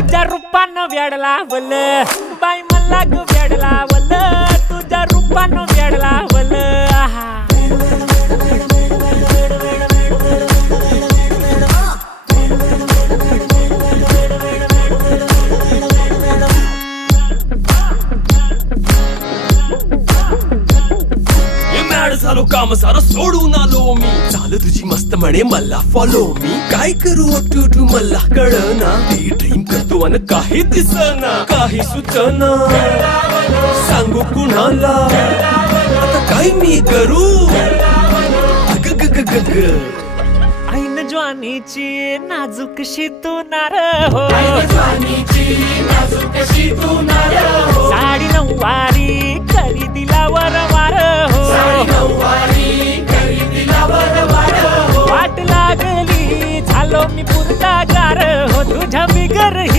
तुझ्या रूपानं वेड लावल बाई मला ग वेड लावल तुझ्या रूपानं वेड लावल आहा झालो काम सारं सोडून आलो मी चाल तुझी मस्त म्हणे मला फॉलो मी काय करू टू मला कळना ती ड्रीम करतो अन काही दिसना काही सुचना सांगू कुणाला आता काय मी करू ग ग ग ग ग ऐन ज्वानीची नाजूकशी तू नार हो साडी नऊवारी करी दिला वरवार हो वाट लागली झालो मी पुरता गार हो तुझ्या बिगर ही